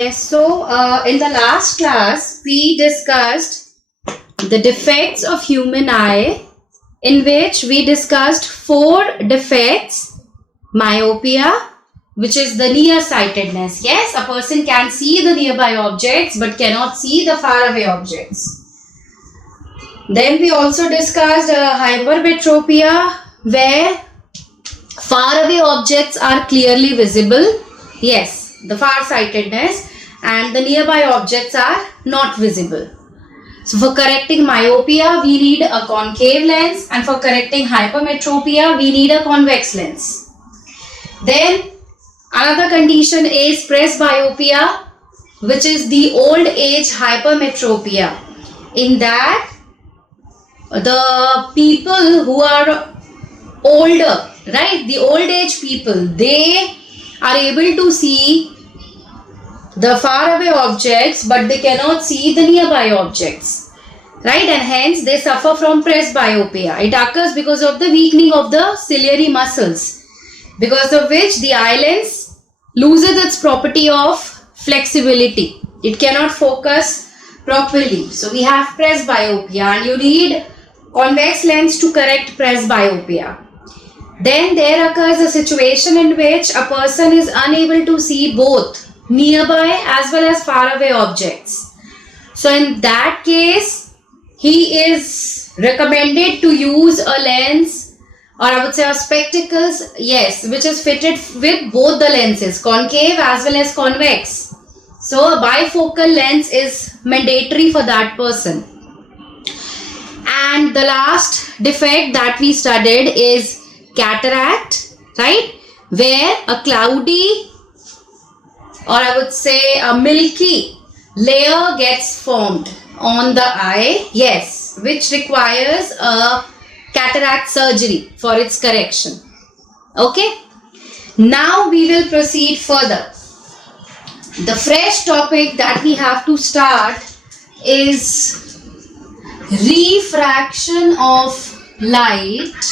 Yes, so in the last class, we discussed the defects of human eye, in which we discussed 4 defects: myopia, which is the nearsightedness. Yes, a person can see the nearby objects but cannot see the faraway objects. Then we also discussed hypermetropia, where faraway objects are clearly visible. Yes, the farsightedness, and the nearby objects are not visible. So for correcting myopia, we need a concave lens, and for correcting hypermetropia, we need a convex lens. Then another condition is presbyopia, which is the old age hypermetropia. In that, the people who are older, right, the old age people, they are able to see the faraway objects but they cannot see the nearby objects, right, and hence they suffer from presbyopia. It occurs because of the weakening of the ciliary muscles, because of which the eye lens loses its property of flexibility. It cannot focus properly. So we have presbyopia, and you need convex lens to correct presbyopia. Then there occurs a situation in which a person is unable to see both nearby as well as faraway objects. So in that case, he is recommended to use a lens, or I would say a spectacles, yes, which is fitted with both the lenses, concave as well as convex. So a bifocal lens is mandatory for that person. And the last defect that we studied is cataract, right, where a cloudy, or I would say a milky layer gets formed on the eye, yes, which requires a cataract surgery for its correction. Okay, now we will proceed further. The fresh topic that we have to start is refraction of light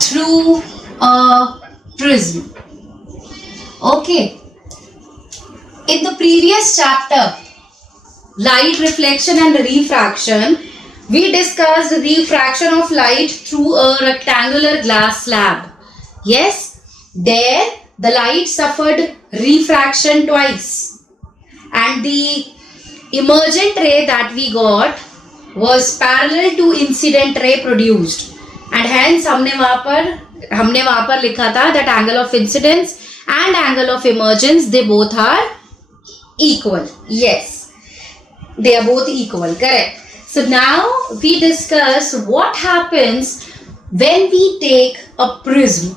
through a prism. Okay, in the previous chapter, light reflection and refraction, we discussed the refraction of light through a rectangular glass slab. Yes, there the light suffered refraction twice, and the emergent ray that we got was parallel to incident ray produced, and hence हमने वहाँ पर लिखा था that angle of incidence and angle of emergence, they both are equal. Yes, they are both equal, correct. So now we discuss what happens when we take a prism.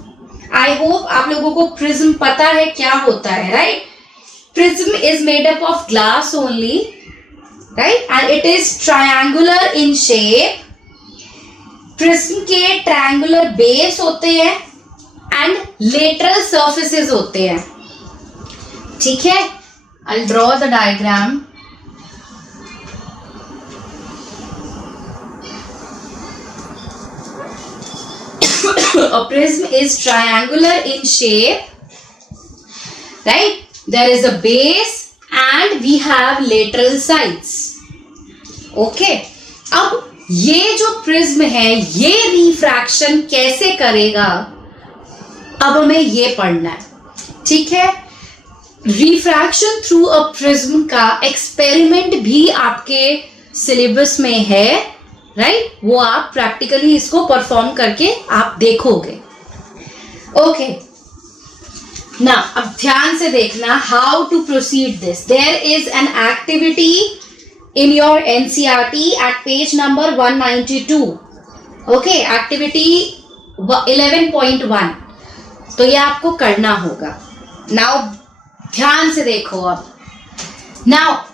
I hope आप लोगों को prism पता है क्या होता है, right? Prism is made up of glass only, right, and it is triangular in shape. Prism के triangular base होते हैं and lateral surfaces होते हैं. ठीक है, I'll draw the diagram. A prism is triangular in shape, right? There is a base and we have lateral sides. Okay, अब ये जो प्रिज्म है ये रिफ्रैक्शन कैसे करेगा, अब हमें ये पढ़ना है. ठीक है, रिफ्रैक्शन थ्रू अ प्रिज्म का एक्सपेरिमेंट भी आपके सिलेबस में है, राइट, वो आप प्रैक्टिकली इसको परफॉर्म करके आप देखोगे. ओके, ना अब ध्यान से देखना how to proceed this. There is an activity in your NCERT at page number 192. okay, activity 11.1. तो ये आपको करना होगा. now ध्यान से देखो. अब now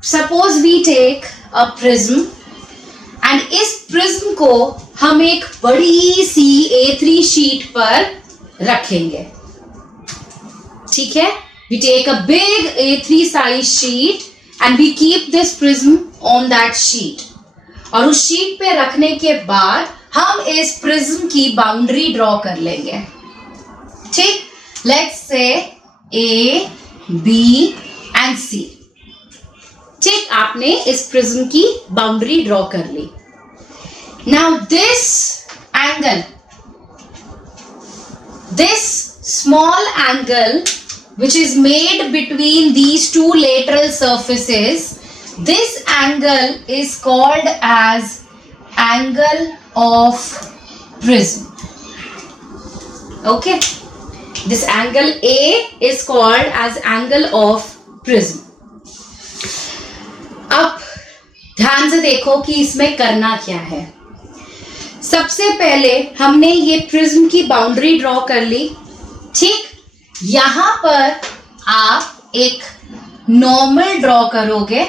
suppose we take a prism, and इस प्रिज्म को हम एक बड़ी सी A3 शीट पर रखेंगे. ठीक है, we take a big A3 size sheet and we keep this prism on that sheet. और उस शीट पे रखने के बाद हम इस प्रिज्म की बाउंड्री ड्रॉ कर लेंगे. ठीक, let's say A, B and C। ठीक, आपने इस प्रिज्म की बाउंड्री ड्रॉ कर ली। Now this angle, this small angle which is made between these two lateral surfaces, this angle is called as angle of prism। Okay, this angle A is called as angle of prism। अब ध्यान से देखो कि इसमें करना क्या है। सबसे पहले हमने ये प्रिज्म की बाउंड्री ड्रॉ कर ली। ठीक, यहां पर आप एक नॉर्मल ड्रॉ करोगे।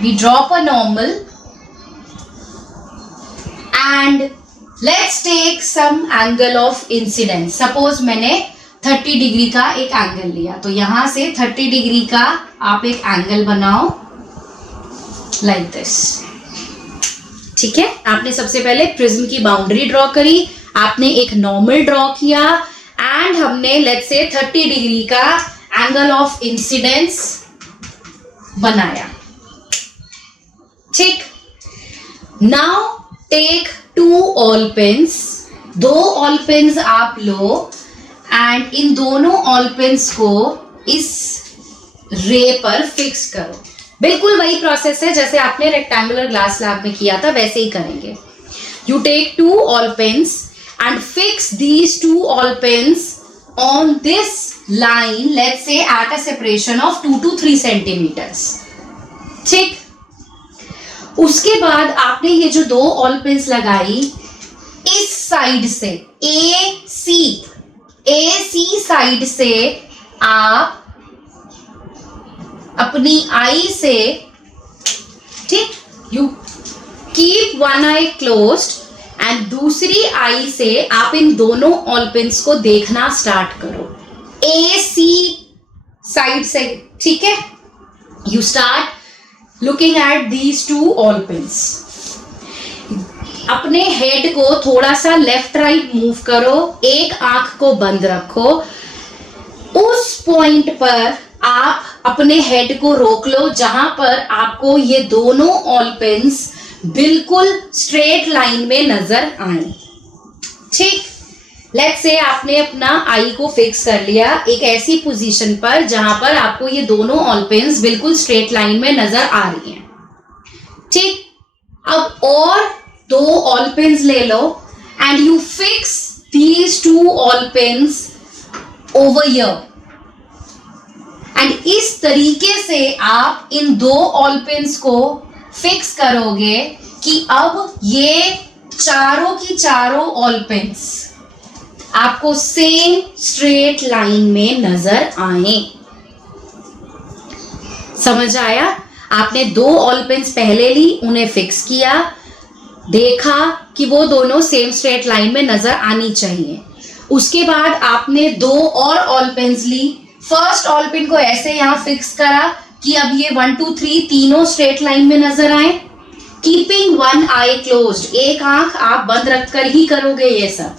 We drop a normal and let's take some angle of incidence. Suppose मैंने 30 डिग्री का एक एंगल लिया, तो यहां से 30 डिग्री का आप एक एंगल बनाओ लाइक दिस। ठीक है, आपने सबसे पहले प्रिज्म की बाउंड्री ड्रॉ करी, आपने एक नॉर्मल ड्रॉ किया एंड हमने लेट्स से 30 डिग्री का एंगल ऑफ इंसिडेंस बनाया। ठीक, now take 2 all pins, 2 all pins आप लो एंड इन दोनों ऑल पिन्स को इस रे पर फिक्स करो। बिल्कुल वही प्रोसेस है जैसे आपने रेक्टेंगुलर ग्लास लैब में किया था, वैसे ही करेंगे। You take 2 all pins and fix these 2 all pins on this line, let's say at a separation of 2 to 3 centimetres. ठीक, उसके बाद आपने ये जो 2 ऑल पिन्स लगाई, इस साइड से AC साइड से आप अपनी आई से, ठीक, you keep one eye closed end दूसरी आई से आप इन दोनों ऑल पिन्स को देखना स्टार्ट करो AC साइड से। ठीक है, you start looking at these 2 all pins. अपने हेड को थोड़ा सा लेफ्ट राइट मूव करो, एक आंख को बंद रखो, उस पॉइंट पर आप अपने हेड को रोक लो जहां पर आपको ये दोनों ऑल पिन्स बिल्कुल स्ट्रेट लाइन में नजर आए। ठीक, लेट्स से आपने अपना आई को फिक्स कर लिया एक ऐसी पोजीशन पर जहां पर आपको ये दोनों ऑल पिन्स बिल्कुल स्ट्रेट लाइन में नजर आ रही हैं। ठीक, अब और 2 ऑल पिन्स ले लो and you fix these 2 all pins over here and इस तरीके से आप इन 2 ऑल पिन्स को फिक्स करोगे कि अब ये चारों की चारों ऑल पिन्स आपको सेम स्ट्रेट लाइन में नजर आए। समझ आया? आपने 2 ऑल पिन्स पहले ली, उन्हें फिक्स किया, देखा कि वो दोनों सेम स्ट्रेट लाइन में नजर आनी चाहिए। उसके बाद आपने 2 और ऑल पिन्स ली, फर्स्ट ऑल पिन को ऐसे यहां फिक्स करा कि अब ये 1 2 3 तीनों स्ट्रेट लाइन में नजर आए। कीपिंग वन आई क्लोज्ड, एक आंख आप बंद रखकर ही करोगे ये सब।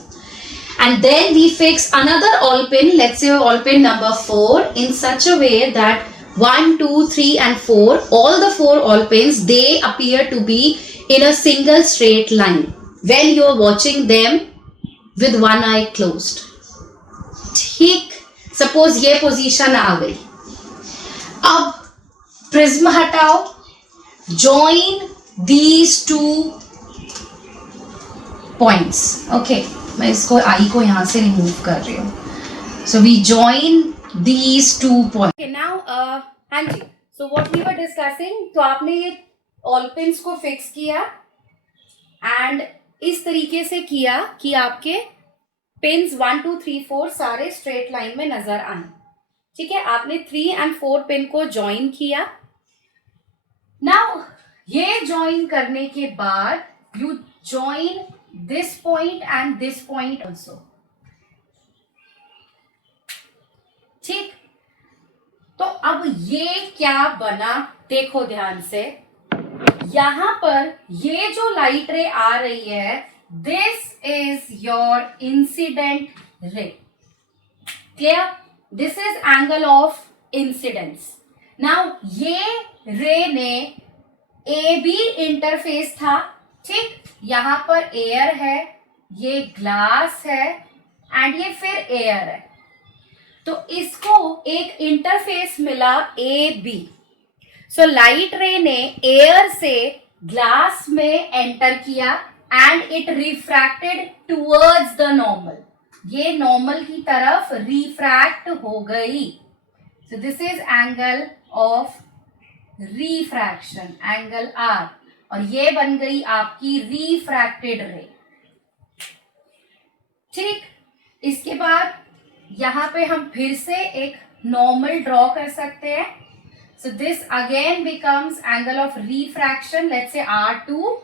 And then we fix another all pin, let's say all pin number 4 in such a way that 1 2 3 and 4, all the 4 all pins, they appear to be in a single straight line when you are watching them with one eye closed। ठीक, suppose ये position आ गई। अब prism हटाओ, join these 2 points. Okay, मैं इसको आई को यहां से रिमूव कर रही हूं। So we join these 2 points. Now हाँ जी, so what we were discussing, तो आपने ये ऑल पिन्स को फिक्स किया एंड इस तरीके से किया कि आपके पिन्स 1 2 3 4 सारे स्ट्रेट लाइन में नजर आए। ठीक है, आपने 3 and 4 पिन को ज्वाइन किया। नाउ ये ज्वाइन करने के बाद you join this point and this point also. ठीक, तो अब ये क्या बना देखो ध्यान से। यहां पर ये जो लाइट रे आ रही है, this is your incident ray. Clear? This is angle of incidence. Now ये रे ने ए बी इंटरफेस था, ठीक. यहां पर एयर है, ये ग्लास है एंड ये फिर एयर है. तो इसको एक इंटरफेस मिला ए बी. सो लाइट रे ने एयर से ग्लास में एंटर किया and it refracted towards the normal. ये नॉर्मल की तरफ रिफ्रैक्ट हो गई. So this is angle of refraction, angle R. और ये बन गई आपकी रिफ्रैक्टेड रे, ठीक. इसके बाद यहां पे हम फिर से एक नॉर्मल ड्रॉ कर सकते हैं. So this again becomes angle of refraction, let's say R2.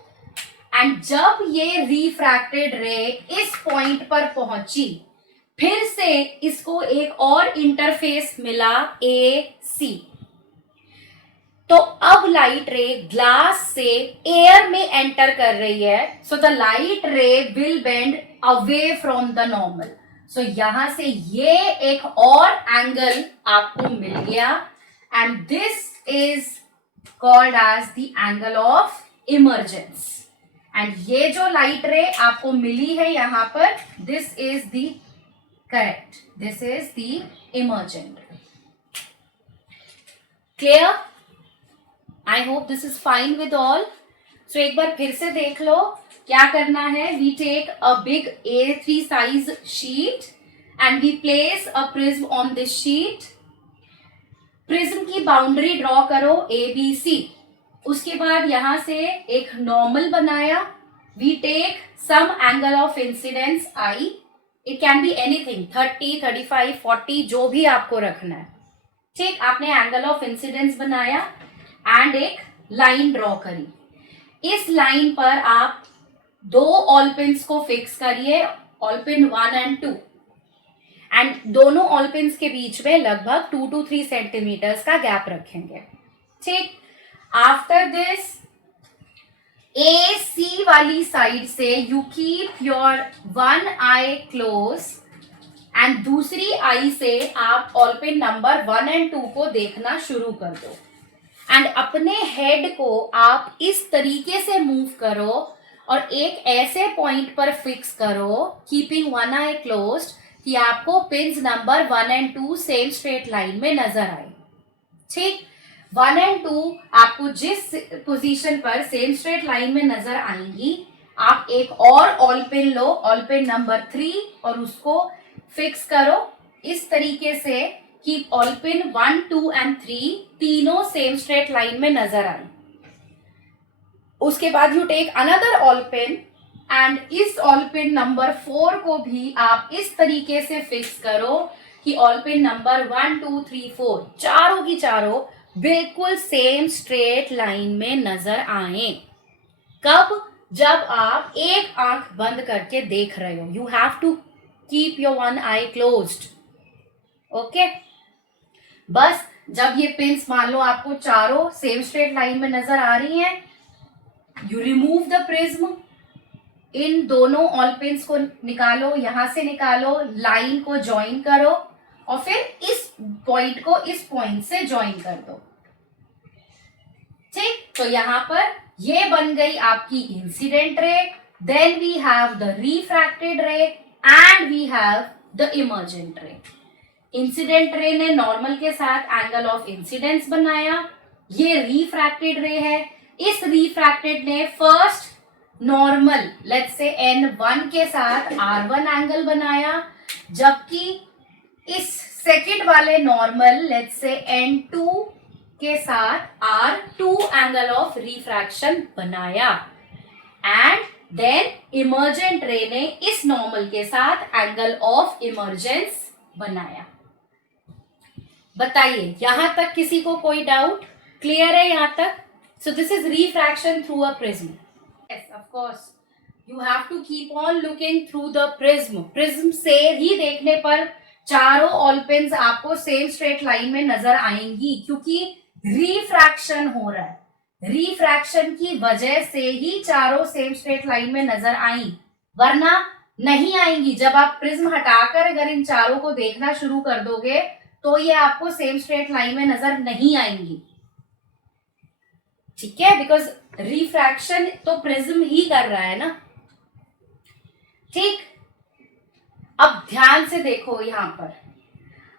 And जब ये रिफ्रैक्टेड रे इस पॉइंट पर पहुंची, फिर से इसको एक और इंटरफेस मिला AC. तो अब लाइट रे ग्लास से एयर में एंटर कर रही है. So the light ray will bend away from the normal. So यहां से ये एक और एंगल आपको मिल गया and this is called as the angle of emergence. And ये जो लाइट रे आपको मिली है यहां पर, this is the correct, this is the emergent ray. Clear? I hope this is fine with all. So एक बार फिर से देख लो क्या करना है. We take a big A3 size sheet and we place a prism on this sheet. Prism की बाउंड्री ड्रॉ करो ABC. उसके बाद यहां से एक नॉर्मल बनाया. We take some angle of incidence I. It can be anything, 30, 35, 40, जो भी आपको रखना है, ठीक. आपने एंगल ऑफ इंसिडेंस बनाया एंड एक लाइन ड्रॉ करी. इस लाइन पर आप दो ऑल पिन्स को फिक्स करिए, ऑल पिन 1 एंड 2. एंड दोनों ऑल पिन्स के बीच में लगभग 2 to 3 सेंटीमीटर्स का गैप रखेंगे, ठीक. आफ्टर दिस AC वाली साइड से you keep your one I close and दूसरी आई से आप ऑल पिन नंबर 1 एंड 2 को देखना शुरू कर दो. एंड अपने हेड को आप इस तरीके से मूव करो और एक ऐसे पॉइंट पर फिक्स करो, कीपिंग वन आई क्लोज्ड, कि आपको pins number 1 and 2 same straight line में नजर आए, ठीक. 1 एंड 2 आपको जिस पोजीशन पर सेम स्ट्रेट लाइन में नजर आएंगी, आप एक और all pin low, all pin number 3, और उसको फिक्स करो इस तरीके से कि ऑल पिन 1, 2 एंड 3 तीनों सेम स्ट्रेट लाइन में नजर आए. उसके बाद you take another all pin and इस ऑल पिन नंबर 4 को भी आप इस तरीके से फिक्स करो कि ऑल पिन नंबर 1, 2, 3, 4 चारों की चारों बिल्कुल सेम स्ट्रेट लाइन में नजर आए. कब? जब आप एक आंख बंद करके देख रहे हो. You have to keep your one eye closed, okay. बस जब ये पिन्स मान लो आपको चारों सेम स्ट्रेट लाइन में नजर आ रही हैं, यू रिमूव द प्रिज्म. इन दोनों ऑल पिन्स को निकालो, यहां से निकालो, लाइन को ज्वाइन करो और फिर इस पॉइंट को इस पॉइंट से ज्वाइन कर दो, ठीक. तो यहां पर ये बन गई आपकी incident ray. Then we have the refracted ray and we have the emergent ray. Incident ray ने नॉर्मल के साथ एंगल ऑफ इंसिडेंस बनाया. ये रिफ्रैक्टेड रे है. इस रिफ्रैक्टेड ने first normal let's say N1 के साथ R1 एंगल बनाया, जबकि इस सेकेंड वाले नॉर्मल लेट्स से N2 के साथ R2 एंगल ऑफ रिफ्रैक्शन बनाया. एंड देन इमर्जेंट रे ने इस नॉर्मल के साथ एंगल ऑफ इमर्जेंस बनाया. बताइए यहां तक किसी को कोई डाउट? क्लियर है यहां तक? So this is refraction through a prism. Yes of course you have to keep on looking through the prism. Prism से ही देखने पर चारों ऑल पिन्स आपको सेम स्ट्रेट लाइन में नजर आएंगी, क्योंकि रिफ्रैक्शन हो रहा है. रिफ्रैक्शन की वजह से ही चारों सेम स्ट्रेट लाइन में नजर आई, वरना नहीं आएंगी। जब आप प्रिज्म हटाकर अगर इन चारों को देखना शुरू कर दोगे तो ये आपको सेम स्ट्रेट लाइन में नजर नहीं आएंगी, ठीक है, बिकॉज रिफ्रैक्शन तो प्रिज्म ही कर रहा है ना। ठीक, अब ध्यान से देखो यहां पर,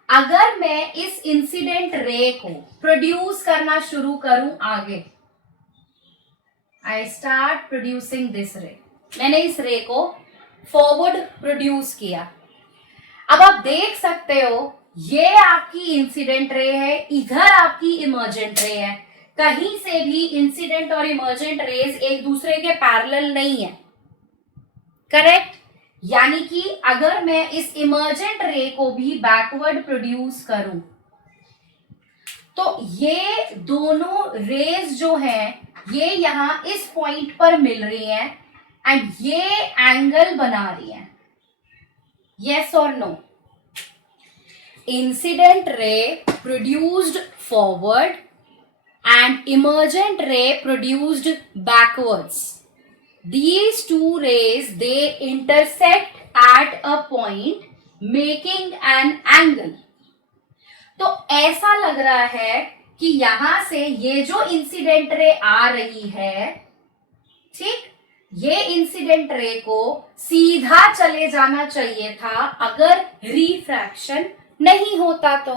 अगर मैं इस इंसिडेंट रे को प्रोड्यूस करना शुरू करूं आगे, आई स्टार्ट प्रोड्यूसिंग दिस रे, मैंने इस रे को फॉरवर्ड प्रोड्यूस किया। अब आप देख सकते हो ये आपकी इंसिडेंट रे है, इधर आपकी इमर्जेंट रे है। कहीं से भी इंसिडेंट और इमर्जेंट रेज एक दूसरे के पैरेलल नहीं है, करेक्ट। यानी कि अगर मैं इस इमर्जेंट रे को भी बैकवर्ड प्रोड्यूस करूं तो ये दोनों रेज जो हैं ये यहां इस पॉइंट पर मिल रही हैं एंड ये एंगल बना रही हैं, यस और no. Incident ray produced forward and emergent ray produced backwards. These two rays, they intersect at a point making an angle. तो ऐसा लग रहा है कि यहां से ये जो इंसिडेंट रे आ रही है, ठीक, ये इंसिडेंट रे को सीधा चले जाना चाहिए था अगर रिफ्रैक्शन नहीं होता तो,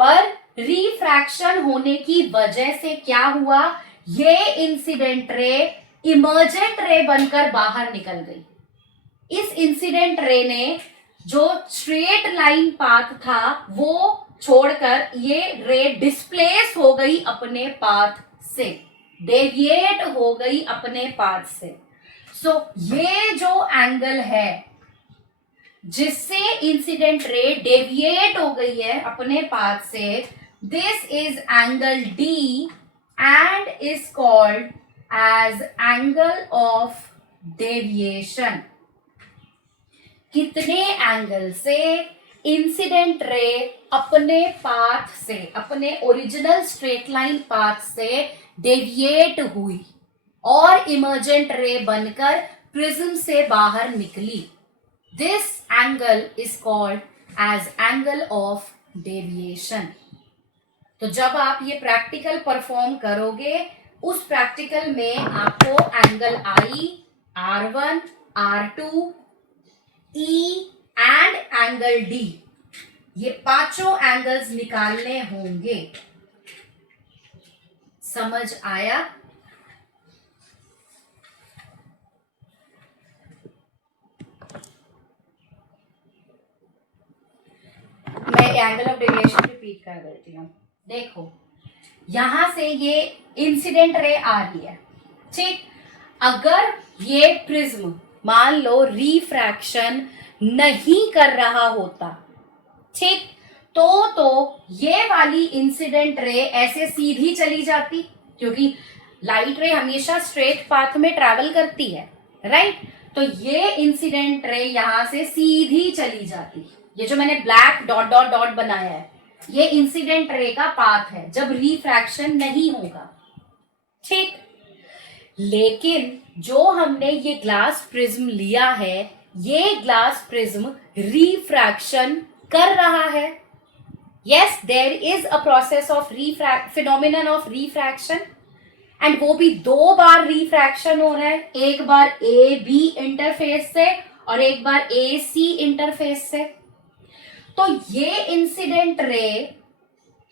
पर रिफ्रैक्शन होने की वजह से क्या हुआ, ये इंसिडेंट रे इमर्जेंट रे बनकर बाहर निकल गई। इस इंसिडेंट रे ने जो स्ट्रेट लाइन पाथ था वो छोड़कर ये रे डिस्प्लेस हो गई अपने पाथ से, डेविएट हो गई अपने पाथ से। सो ये जो एंगल है जिससे इंसिडेंट रे डेविएट हो गई है अपने पाथ से, this is angle D and is called as angle of deviation. कितने एंगल से इंसिडेंट रे अपने पाथ से, अपने ओरिजिनल स्ट्रेट लाइन पाथ से डेविएट हुई और इमर्जेंट रे बनकर प्रिज्म से बाहर निकली। This angle is called as angle of deviation. तो जब आप ये प्रैक्टिकल परफॉर्म करोगे, उस प्रैक्टिकल में आपको angle I, R1, R2, E and angle D, ये पांचों एंगल्स निकालने होंगे। समझ आया? मैं एंगल ऑफ डेविएशन रिपीट कर देती हूँ। देखो यहां से ये इंसिडेंट रे आ रही है, ठीक, अगर ये प्रिज्म मान लो रिफ्रैक्शन नहीं कर रहा होता, ठीक, तो ये वाली इंसिडेंट रे ऐसे सीधी चली जाती, क्योंकि लाइट रे हमेशा स्ट्रेट पाथ में ट्रैवल करती है, राइट। तो ये इंसिडेंट रे यहां से सीधी चली जाती। ये जो मैंने ब्लैक डॉट डॉट डॉट बनाया है ये इंसिडेंट रे का पाथ है जब रिफ्रैक्शन नहीं होगा, ठीक। लेकिन जो हमने ये ग्लास प्रिज्म लिया है, ये ग्लास प्रिज्म रिफ्रैक्शन कर रहा है। Yes, there is a process of phenomenon of refraction and वो भी दो बार रिफ्रैक्शन हो रहा है, एक बार ए बी इंटरफेस से और एक बार ए सी इंटरफेस से। तो ये इंसिडेंट रे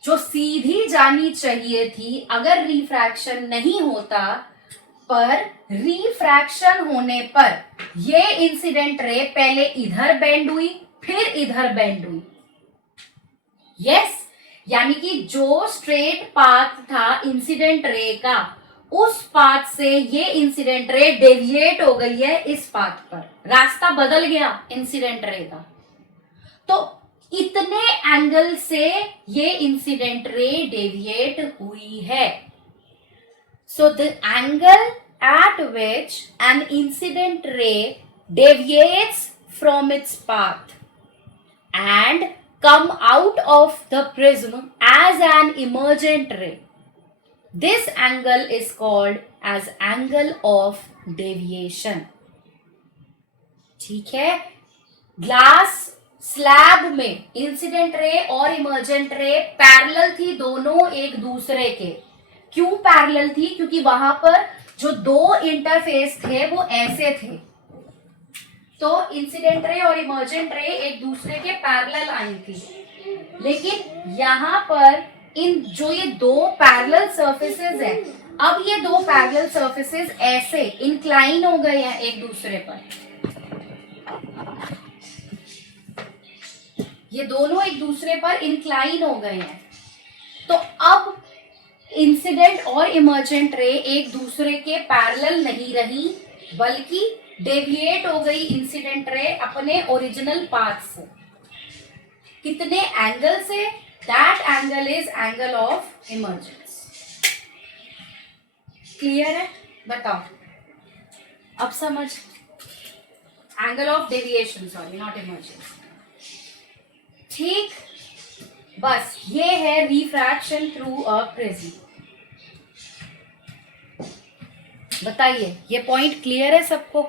जो सीधी जानी चाहिए थी अगर रिफ्रैक्शन नहीं होता, पर रिफ्रैक्शन होने पर ये इंसिडेंट रे पहले इधर बेंड हुई फिर इधर बेंड हुई। यस, यानी कि जो स्ट्रेट पाथ था इंसिडेंट रे का, उस पाथ से ये इंसिडेंट रे डेविएट हो गई है इस पाथ पर, रास्ता बदल गया इंसिडेंट रे का। तो इतने एंगल से ये इंसिडेंट रे डेविएट हुई है। So the angle at which an incident ray deviates from its path and come out of the prism as an emergent ray, this angle is called as angle of deviation. ठीक है, glass slab में incident ray और emergent ray parallel थी, दोनों एक दूसरे के। क्यों पैरेलल थी? क्योंकि वहां पर जो दो इंटरफेस थे वो ऐसे थे, तो इंसिडेंट रे और इमर्जेंट रे एक दूसरे के पैरेलल आई थी। लेकिन यहां पर इन जो ये दो पैरेलल सर्फेसेस है, अब ये दो पैरेलल सर्फेसेस ऐसे इंक्लाइन हो गए हैं एक दूसरे पर, ये दोनों एक दूसरे पर इंक्लाइन हो गए हैं। तो अब इंसिडेंट और इमर्जेंट रे एक दूसरे के पैरेलल नहीं रही, बल्कि डेविएट हो गई इंसिडेंट रे अपने ओरिजिनल पाथ से। कितने एंगल से? That angle is angle of emergence. Clear है? बताओ अब समझ। Angle of deviation, sorry not emergence. ठीक, बस ये है रिफ्रैक्शन थ्रू अ प्रिज्म। बताइए, ये पॉइंट क्लियर है सबको?